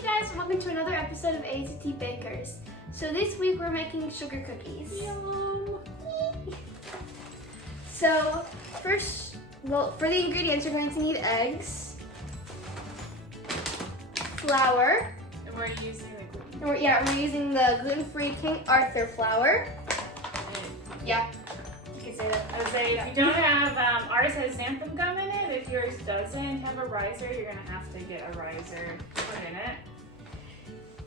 Hey guys, welcome to another episode of A.to.T Bakers. So this week we're making sugar cookies. Yum. So first, for the ingredients you're going to need eggs, flour, And we're using the gluten. we're using the gluten-free King Arthur flour. Yeah, you can say that. I would say if you don't have, ours has xanthan gum in it. If yours doesn't have a riser, you're gonna have to get a riser to put in it.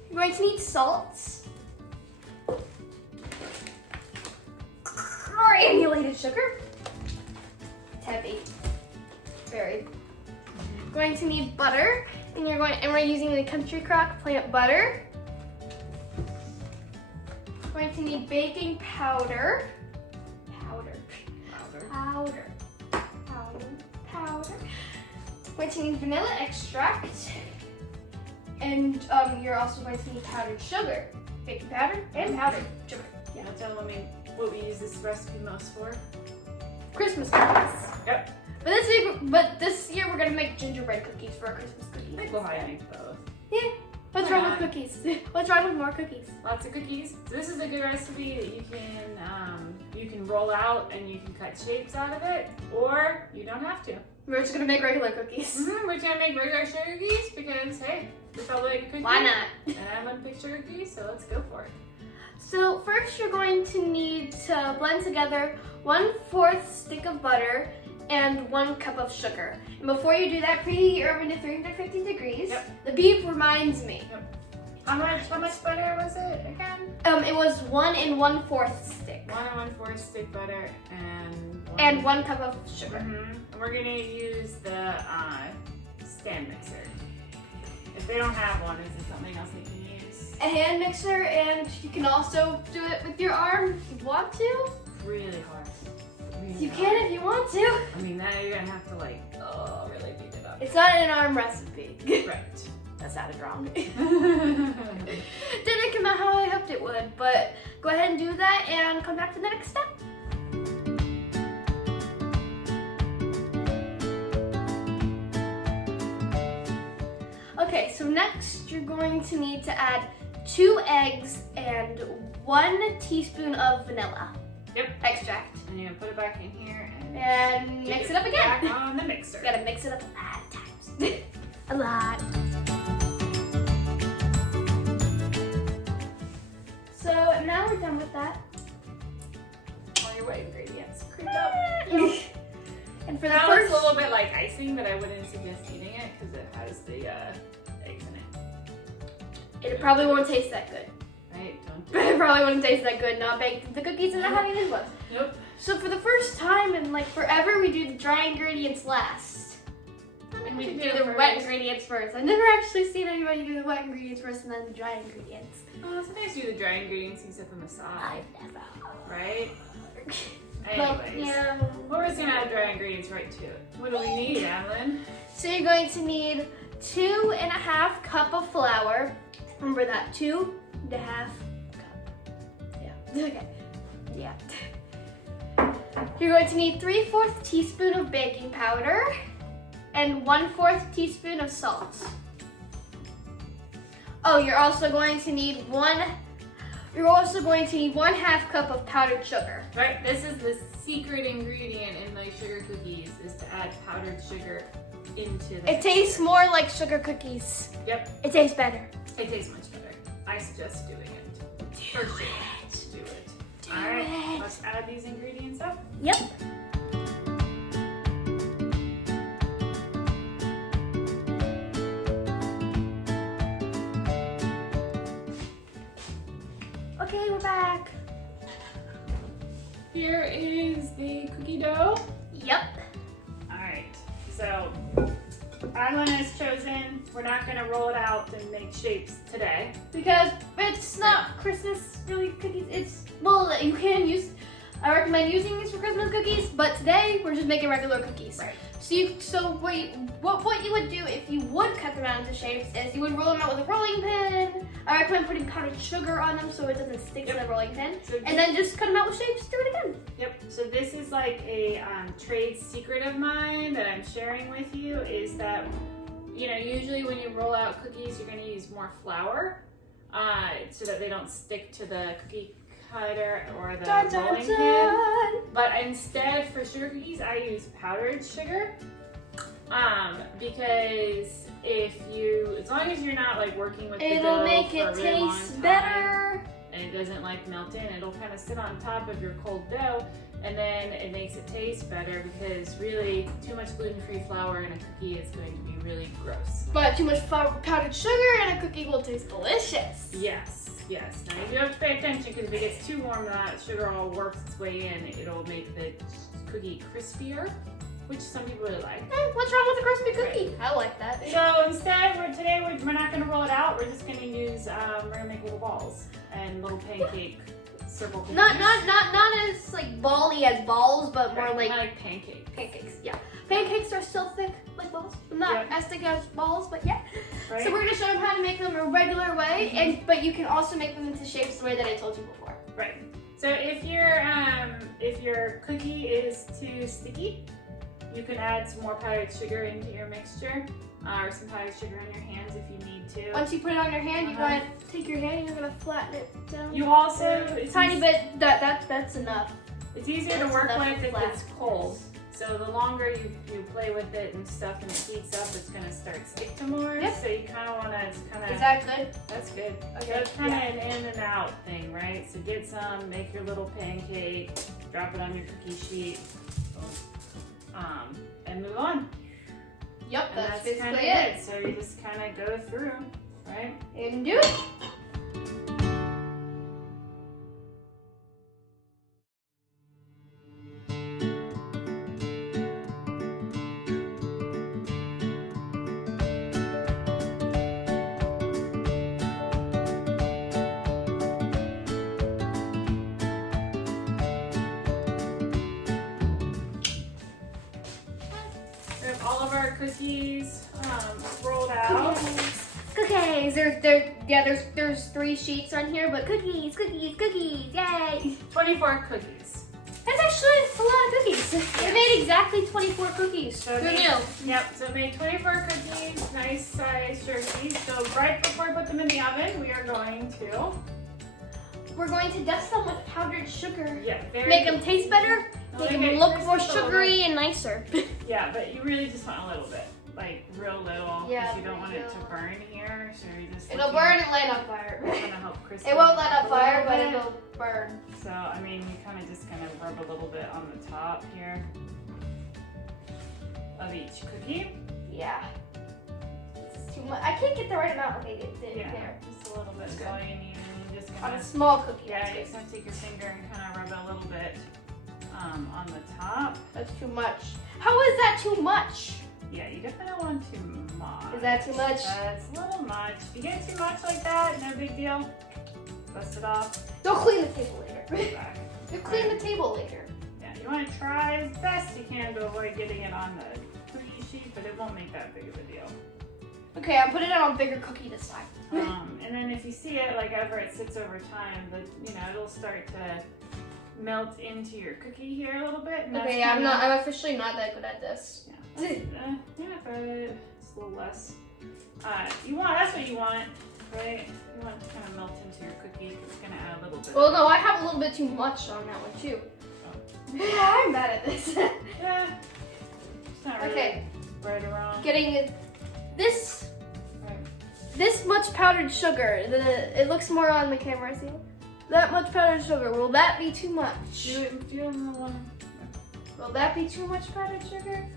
You're going to need salt, granulated sugar. It's heavy, very. Going to need butter, and we're using the Country Crock Plant butter. Going to need baking powder. Powder. Going to need vanilla extract, and you're also going to need powdered sugar, baking powder, and powdered sugar. Yeah. Now tell me what we use this recipe most for. Christmas cookies. Yep. But this year we're gonna make gingerbread cookies for our Christmas cookies. I think we'll probably make both. Yeah. What's Why wrong not? with cookies? What's wrong with more cookies? Lots of cookies. So this is a good recipe that you can roll out and you can cut shapes out of it, or you don't have to. We're just gonna make regular cookies. We're just gonna make regular sugar cookies because hey, this felt like a cookie. Why not? And I love big sugar cookies, so let's go for it. So first you're going to need to blend together 1/4 stick of butter and 1 cup of sugar. And before you do that, preheat your oven to 350 degrees. Yep. The beep reminds me. How much butter was it again? It was 1 1/4 stick 1 1/4 stick butter and 1 cup of sugar. And we're gonna use the stand mixer. If they don't have one, is there something else they can use? A hand mixer, and you can also do it with your arm if you want to. Really hard. You can if you want to. I mean, now you're gonna have to really beat it up. It's not an arm recipe. Right. That sounded wrong. Didn't come out how I hoped it would, but go ahead and do that and come back to the next step. Okay, so next you're going to need to add 2 eggs and 1 teaspoon of vanilla extract. And you're gonna put it back in here And mix it up back again. on the mixer. You gotta mix it up a lot of times. A lot. So now we're done with that. All your wet ingredients creamed up. And for the That first, looks a little bit like icing, but I wouldn't suggest eating it because it has the eggs in it. it probably won't taste that good. Right? Don't do It it. probably wouldn't taste that good not baked the cookies and not having these ones. Nope. So for the first time in like forever, we do the dry ingredients last. And we do the wet ingredients first. I've never actually seen anybody do the wet ingredients first and then the dry ingredients. Oh, sometimes do the dry ingredients and set them aside, I've never. right? Well, Anyways, yeah. we're just gonna add dry ingredients right to it. What do we need, Adeline? So you're going to need 2.5 cup of flour. Remember that, 2.5 cup. Yeah, okay, yeah. You're going to need 3/4 teaspoon of baking powder and 1/4 teaspoon of salt. Oh, you're also going to need 1/2 cup of powdered sugar. Right, this is the secret ingredient in my sugar cookies is to add powdered sugar into the It tastes more like sugar cookies. Yep, It tastes better. it tastes much better. I suggest doing it. For sure. Do it. Do Alright, it. let's add these ingredients up. Yep. Okay, we're back. Here is the cookie dough. Yep. Alright, so Adeline has chosen, we're not gonna roll it out and make shapes today. Because it's not Christmas really cookies. You can use, I recommend using these for Christmas cookies, but today we're just making regular cookies. Right. So what you would do if you would cut them out into shapes is you would roll them out with a rolling pin. I recommend putting powdered sugar on them so it doesn't stick to the rolling pin. So And then just cut them out with shapes, do it again. Yep, so this is like a trade secret of mine that I'm sharing with you is that you know, usually when you roll out cookies, you're gonna use more flour so that they don't stick to the cookie cutter or the rolling pin. But instead, for sugar cookies, I use powdered sugar because as long as you're not like working with the dough it'll make for a it really long taste time, better. and it doesn't like melt in, it'll kind of sit on top of your cold dough, and then it makes it taste better because really too much gluten-free flour in a cookie is going to be really gross. But too much powdered sugar and a cookie will taste delicious. Yes, yes. Now you do have to pay attention because if it gets too warm, that sugar all works its way in. It'll make the cookie crispier, which some people really like. What's wrong with a crispy cookie? Right. I like that. So instead, we're not going to roll it out. We're just going to use, we're going to make little balls and little pancake circle cookies. Not as like bally as balls, but more Right, like like pancakes. pancakes. Yeah, pancakes are still thick like balls, not as thick as balls, but yeah. Right? So we're gonna show them how to make them a regular way, but you can also make them into shapes the way that I told you before. Right. So if your cookie is too sticky, you can add some more powdered sugar into your mixture, or some powdered sugar on your hands if you need to. Once you put it on your hand, you're gonna take your hand and you're gonna flatten it down. You also tiny bit. That's enough. It's easier to That's work enough with if flat. it's cold. So the longer you play with it and stuff and it heats up, it's gonna start stick to more. Yep. So you kind of want to Is that good? That's good. Okay. So it's kind of an in and out thing, right? So get some, make your little pancake, drop it on your cookie sheet, and move on. Yep, And that's kind of basically it. So you just kind of go through, right? And do it. We have all of our cookies rolled out. Cookies. There's 3 sheets on here, but cookies, yay! 24 cookies. That's actually a lot of cookies. We made exactly 24 cookies. So Who knew? Yep, so I made 24 cookies, nice size jerseys. So right before we put them in the oven, we are going to... We're going to dust them with powdered sugar. Yeah, Make them taste better, Make make them it look crispy more a little sugary and nicer. Yeah, but you really just want a little bit, like real little, because Yeah, you don't want it to real. burn here. So you just It'll burn and light on fire. It's gonna help crisp It won't light up on a fire, but little bit. it'll burn. So I mean, you kind of just rub a little bit on the top here of each cookie. Yeah. It's too much. I can't get the right amount. Okay, get there. Just a little bit. That's So all you need, and you just On kind a of small cookie. yeah, That's you good. just gonna take your finger and kind of rub it a little bit on the top. That's too much. How is that too much? Yeah, you definitely don't want too much. Is that too much? That's a little much. If you get too much like that, no big deal. Dust it off. Don't clean the table later. Put it back. You'll clean the table later. Yeah, you want to try as best you can to avoid getting it on the cookie sheet, but it won't make that big of a deal. Okay, I'm putting it on a bigger cookie this time. And then if you see it, like after it sits over time, it'll start to melt into your cookie here a little bit. And Okay, that's I'm officially not that good at this. Yeah, but it's a little less. That's what you want, right? You want it to kind of melt into your cookie. It's gonna add a little bit. Well, no, I have a little bit too much on that one too. Oh. I'm bad at this. Yeah. It's not really Okay. right or wrong. Getting this Right. this much powdered sugar. It looks more on the camera. See that much powdered sugar. Will that be too much? Do it in the one. Will that be too much powdered sugar?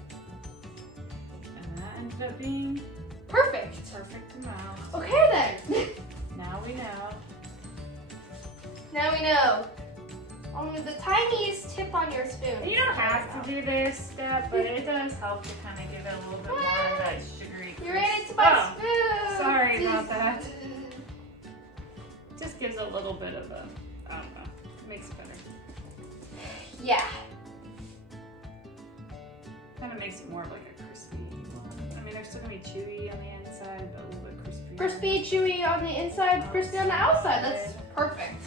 And that ended up being Perfect. perfect amount. Okay then. Now we know. Now we know. Only the tiniest tip on your spoon. You don't have to do this step, but it does help to kind of give it a little bit more of that sugary. You're ready crisp. to my spoon. sorry about that. Just gives a little bit of a, I don't know, makes it better. Yeah. Kind of makes it more of like a crispy one. I mean, they're still gonna be chewy on the inside, but a little bit crispy. Crispy, chewy on the inside, crispy on the outside. That's perfect.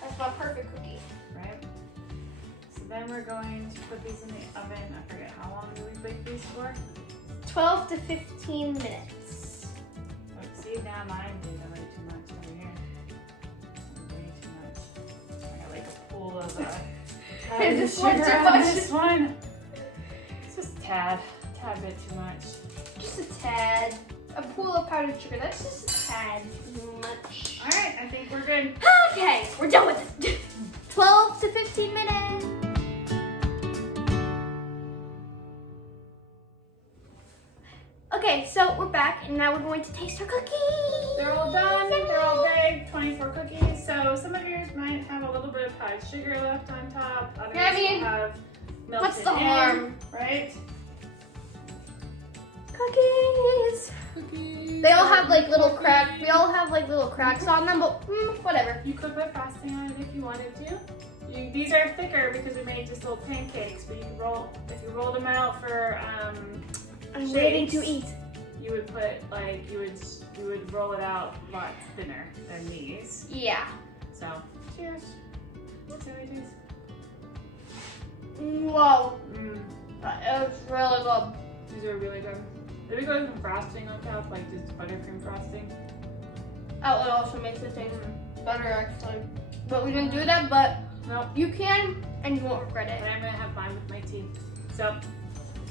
That's my perfect cookie. Right? So then we're going to put these in the oven. I forget how long do we bake these for? 12 to 15 minutes. Let's see, now mine did way too much over here. Way too much. I got like a pool of Is this one sugar too on much? this one. It's just a tad bit too much. Just a tad. A pool of powdered sugar. That's just a tad too much. All right, I think we're good. Okay, we're done with it. 12 to 15 minutes. Okay, so we're back, and now we're going to taste our cookies. They're all done. They're all big. 24 cookies. So some of yours might have a little bit of powdered sugar left on top. Others Yeah, I mean, have melted what's the in, harm? right? Cookies. Cookies. They all have like little cracks. We all have like little cracks on them, but whatever. You could put frosting on it if you wanted to. These are thicker because we made just little pancakes, but you could if you rolled them out for I'm shapes, waiting to eat. You would put like you would roll it out lots thinner than these. Yeah. So cheers. Let's see how it tastes. Whoa. It was really good. These are really good. Did we go with some frosting on top, like just buttercream frosting? Oh, it also makes it taste better actually. But we didn't do that, but Nope. you can and you won't regret But it. I'm gonna have mine with my tea. So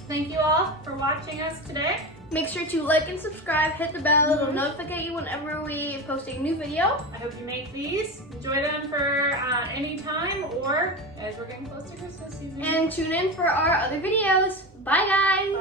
thank you all for watching us today. Make sure to like and subscribe, hit the bell, it'll notify you whenever we post a new video. I hope you make these. Enjoy them for any time or as we're getting close to Christmas season. And tune in for our other videos. Bye guys!